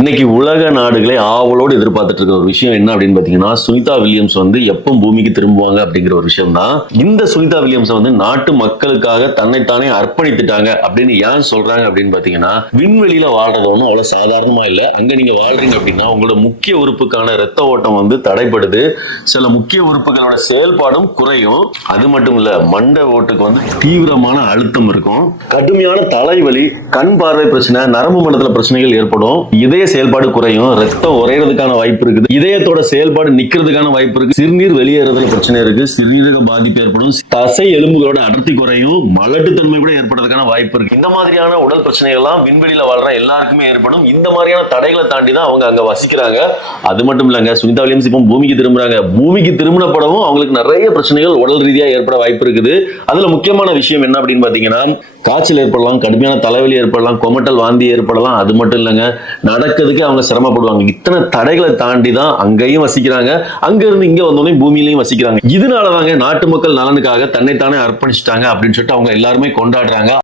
இன்னைக்கு உலக நாடுகளை ஆவலோடு எதிர்பார்த்துட்டு இருக்க ஒரு விஷயம் என்ன அப்படின்னு பாத்தீங்கன்னா சுனிதா வில்லியம்ஸ் வந்து எப்போ பூமிக்கு திரும்புவாங்க அப்படிங்கிற ஒரு விஷயம் தான் இந்த சுனிதா வில்லியம்ஸ் வந்து நாட்டு மக்களுக்காக தன்னைத்தானே அர்ப்பணித்துட்டாங்க அப்படின்னு ஏன் சொல்றாங்க அப்படின்னு பாத்தீங்கன்னா விண்வெளியில வாழ்றது ஒன்றும் அவ்வளவு சாதாரணமா இல்ல. அங்க நீங்க வாழ்றீங்க அப்படின்னா உங்களோட முக்கிய உறுப்புக்கான ரத்த ஓட்டம் வந்து தடைப்படுது சில முக்கிய உறுப்புகளோட செயல்பாடும் குறையும். அது மட்டும் இல்ல மண்டை ஓட்டுக்கு வந்து தீவிரமான அழுத்தம் இருக்கும். கடுமையான தலைவலி கண் பார்வை பிரச்சனை நரம்பு மண்டலத்துல பிரச்சனைகள் ஏற்படும். இதய செயல்பாடு குறையும் ரத்தம் உறையிறதுக்கான வாய்ப்பு இருக்குது. இதயத்தோட செயல்பாடு நிக்கிறதுக்கான வாய்ப்பு இருக்கு. சிறுநீர் வெளியேறதுல பிரச்சனை இருக்கு. சிறுநீரக பாதிப்பு ஏற்படும். தசை எலும்புகளோட அடர்த்தி குறையும். மலட்டுத்தன்மை கூட ஏற்படுறதுக்கான வாய்ப்பு இருக்கு. இந்த மாதிரியான உடல் பிரச்சனைகள் எல்லாம் விண்வெளியில வாழ்ற எல்லாருக்குமே ஏற்படும். இந்த மாதிரியான தடைகளை தாண்டி தான் அவங்க அங்க வசிக்கிறாங்க. அது மட்டும் இல்லைங்க சுனிதா வில்லியம்ஸ் இப்போ பூமிக்கு திரும்புறாங்க. பூமிக்கு திரும்பின படமும் அவங்களுக்கு நிறைய பிரச்சனைகள் உடல் ரீதியா ஏற்பட வாய்ப்பு இருக்குது. அதுல முக்கியமான விஷயம் என்ன அப்படின்னு பாத்தீங்கன்னா காய்ச்சல் ஏற்படலாம் கடுமையான தலைவலி ஏற்படலாம் கொமட்டல் வாந்தி ஏற்படலாம் அது மட்டும் இல்லைங்க. நடக்கிறதுக்கு அவங்க சிரமப்படுவாங்க. இத்தனை தடைகளை தாண்டி தான் அங்கேயும் வசிக்கிறாங்க. அங்க இருந்து இங்க வந்தோடனே பூமியிலையும் வசிக்கிறாங்க. இதனால தாங்க நாட்டு மக்கள் நலனுக்காக தன்னைத்தானே அர்ப்பணிச்சிட்டாங்க அப்படின்னு சொல்லிட்டு அவங்க எல்லாருமே கொண்டாடுறாங்க.